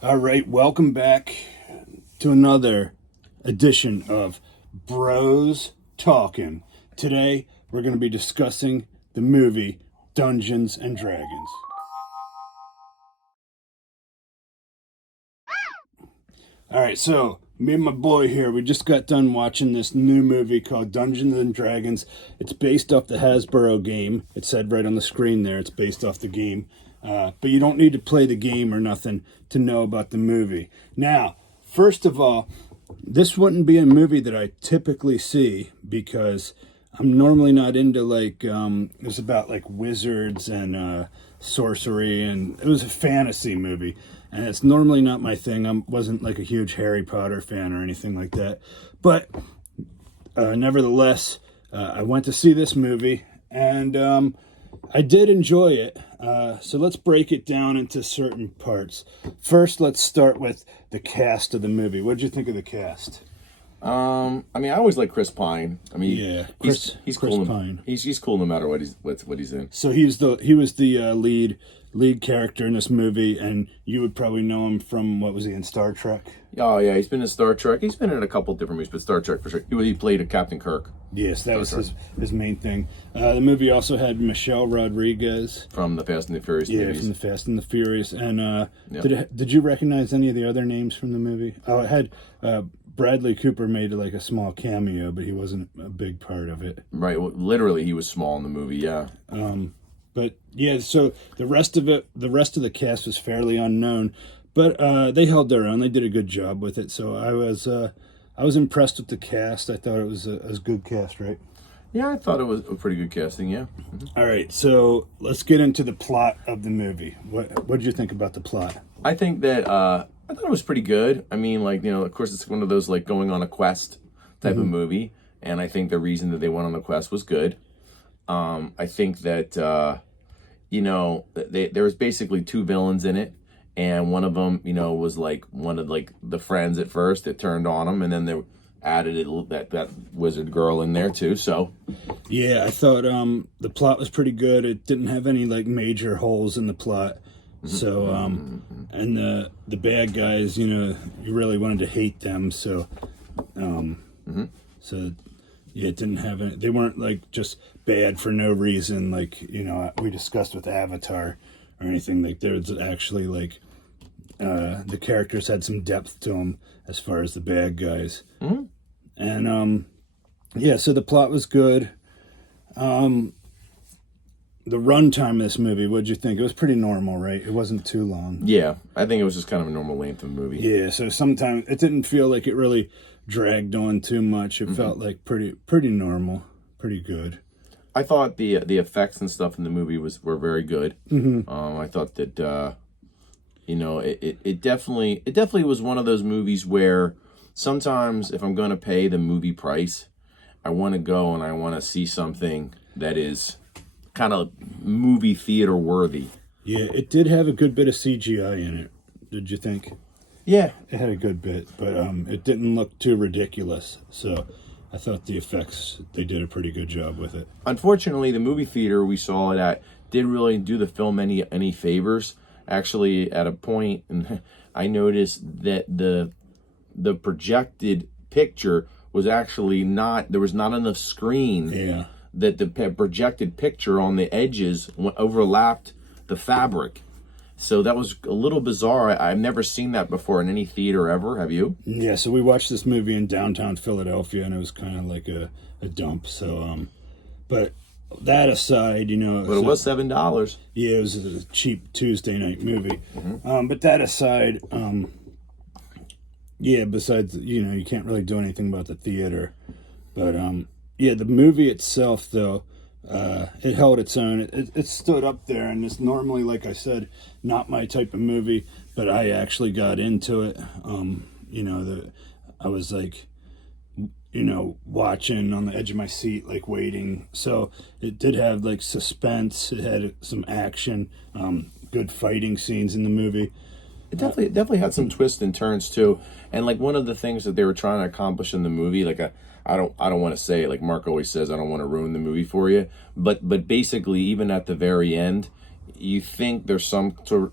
All right, welcome back to another edition of Bros Talking. Today, we're going to be discussing the movie Dungeons and Dragons. All right, so me and my boy here, we just got done watching this new movie called Dungeons and Dragons. It's based off the Hasbro game. It said right on the screen there, it's based off the game. But you don't need to play the game or nothing to know about the movie. Now, first of all, this wouldn't be a movie that I typically see because I'm normally not into it's about like wizards and sorcery, and it was a fantasy movie. And it's normally not my thing. I wasn't like a huge Harry Potter fan or anything like that. But nevertheless, I went to see this movie, and I did enjoy it. So let's break it down into certain parts. First, let's start with the cast of the movie. What did you think of the cast? I always like Chris Pine. Yeah, he's Chris cool. Pine. He's cool no matter what he's in. So he was the lead character in this movie, and you would probably know him from, what was he in, Star Trek? Oh yeah, he's been in Star Trek. He's been in a couple different movies, but Star Trek for sure. He played a Captain Kirk. Yes, that was his main thing. The movie also had Michelle Rodriguez from the Fast and the Furious movies. Yeah, from the Fast and the Furious. And did you recognize any of the other names from the movie? Oh, it had Bradley Cooper made like a small cameo, but he wasn't a big part of it. Right, well, literally he was small in the movie. Yeah. But yeah, so the rest of the cast was fairly unknown, but they held their own. They did a good job with it. So I was impressed with the cast. I thought it was a good cast, right? Yeah, I thought it was a pretty good casting. Yeah. All right, so let's get into the plot of the movie. What did you think about the plot? I think that I thought it was pretty good. Of course, it's one of those like going on a quest type of movie, and I think the reason that they went on the quest was good. I think that there was basically two villains in it, and one of them, was like one of like the friends at first that turned on him, and then they added that wizard girl in there too. So yeah, I thought the plot was pretty good. It didn't have any like major holes in the plot. So and the bad guys, you really wanted to hate them. So so yeah, it didn't have any. They weren't like just bad for no reason, like we discussed with Avatar or anything. Like there's actually like the characters had some depth to them as far as the bad guys. And yeah, so the plot was good. The runtime of this movie, what'd you think? It was pretty normal, right? It wasn't too long. Yeah, I think it was just kind of a normal length of movie. Yeah, so sometimes it didn't feel like it really dragged on too much. It felt like pretty normal, pretty good. I thought the effects and stuff in the movie were very good. I thought that it definitely was one of those movies where sometimes if I'm going to pay the movie price, I want to go and I want to see something that is kind of movie theater worthy. Yeah, it did have a good bit of CGI in it. Did you think? Yeah, it had a good bit, but it didn't look too ridiculous. So I thought the effects, they did a pretty good job with it. Unfortunately, the movie theater we saw it at didn't really do the film any favors. Actually, at a point, I noticed that the projected picture was actually there was not enough screen. Yeah. That the projected picture on the edges overlapped the fabric. So that was a little bizarre. I've never seen that before in any theater ever. Have you? Yeah, so we watched this movie in downtown Philadelphia, and it was kind of like a dump. So, but that aside, But it was $7. Yeah, it was a cheap Tuesday night movie. But that aside, yeah, besides, you can't really do anything about the theater. But, yeah, the movie itself, though, it held its own. It stood up there, and it's normally, like I said, not my type of movie, but I actually got into it. I was like, watching on the edge of my seat, like waiting. So it did have like suspense. It had some action, good fighting scenes in the movie. It definitely had some twists and turns too. And like one of the things that they were trying to accomplish in the movie, like I don't want to say it, like Mark always says, I don't want to ruin the movie for you, but basically even at the very end, you think there's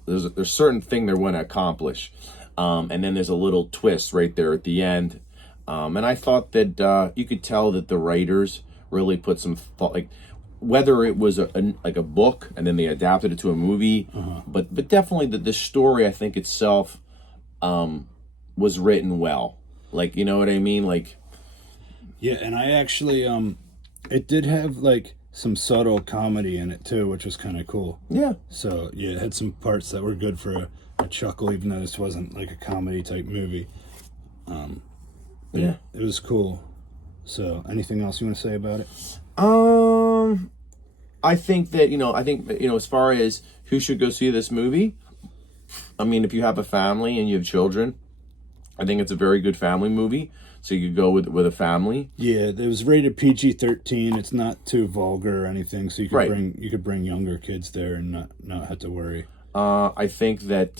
there's certain thing they want to accomplish, and then there's a little twist right there at the end, and I thought that you could tell that the writers really put some thought, like whether it was like a book and then they adapted it to a movie, but definitely the story, I think itself was written well. Like, you know what I mean? Like, yeah, and I actually it did have like some subtle comedy in it too, which was kind of cool. yeah. So yeah, it had some parts that were good for a chuckle, even though this wasn't like a comedy type movie. Yeah. It was cool. So anything else you want to say about it? I think that, as far as who should go see this movie, I mean, if you have a family and you have children, I think it's a very good family movie. So you could go with a family. Yeah, it was rated PG-13. It's not too vulgar or anything, so you could Right. you could bring younger kids there and not have to worry. I think that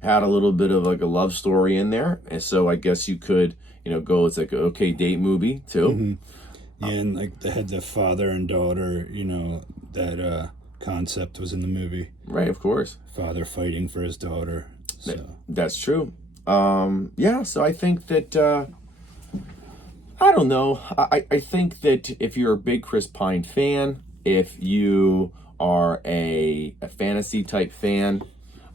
had a little bit of like a love story in there, and so I guess you could, go. It's like an okay date movie too. Yeah, and like they had the father and daughter. That concept was in the movie. Right, of course. Father fighting for his daughter. So That's true. Yeah, so I think that I don't know. I think that if you're a big Chris Pine fan, if you are a fantasy type fan,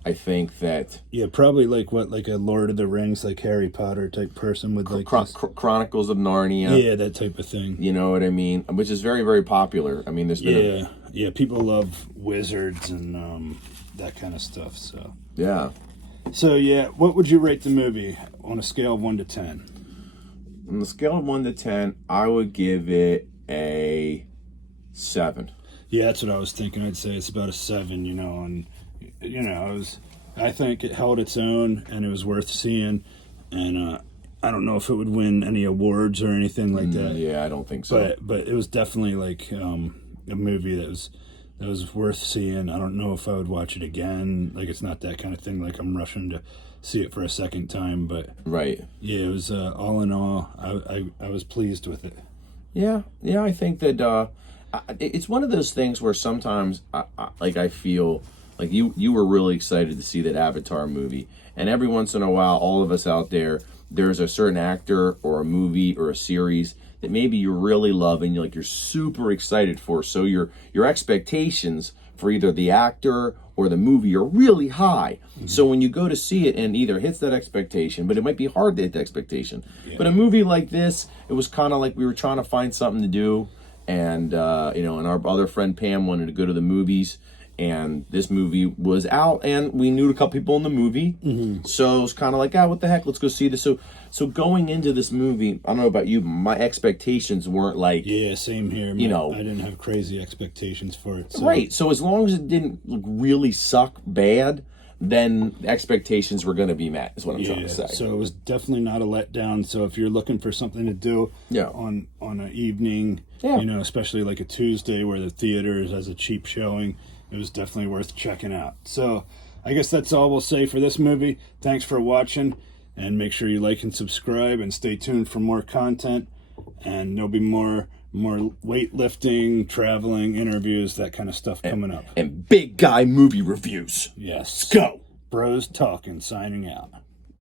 I think that yeah, probably like a Lord of the Rings, like Harry Potter type person with like Chronicles of Narnia. yeah, that type of thing. You know what I mean? Which is very, very popular. I mean, there's been yeah, people love wizards and that kind of stuff. So yeah. So yeah, what would you rate the movie on a scale of 1 to 10? On the scale of 1 to 10, I would give it a 7. Yeah, that's what I was thinking. I'd say it's about a 7. And I think it held its own and it was worth seeing. And I don't know if it would win any awards or anything like that. Yeah, I don't think so. But it was definitely like a movie that was worth seeing. I don't know if I would watch it again. Like, it's not that kind of thing. Like, I'm rushing to see it for a second time. But right. Yeah, it was all in all, I was pleased with it. Yeah, I think that it's one of those things where sometimes I feel like you were really excited to see that Avatar movie, and every once in a while, all of us out there's a certain actor or a movie or a series that maybe you really love and you're super excited for. So your expectations for either the actor or the movie are really high. Mm-hmm. So when you go to see it and either hits that expectation, but it might be hard to hit the expectation. Yeah. But a movie like this, it was kind of like we were trying to find something to do, and and our other friend Pam wanted to go to the movies. And this movie was out, and we knew a couple people in the movie, so it was kind of like, what the heck, let's go see this. So going into this movie, I don't know about you, my expectations weren't like, yeah, same here. I didn't have crazy expectations for it. So. Right. So as long as it didn't really suck bad, then expectations were going to be met. Is what I'm trying to say. So it was definitely not a letdown. So if you're looking for something to do, on an evening, especially like a Tuesday where the theater has a cheap showing. It was definitely worth checking out. So I guess that's all we'll say for this movie. Thanks for watching, and make sure you like and subscribe, and stay tuned for more content. And there'll be more weightlifting, traveling, interviews, that kind of stuff coming up. And big guy movie reviews. Yes. Let's go. Bros Talking, signing out.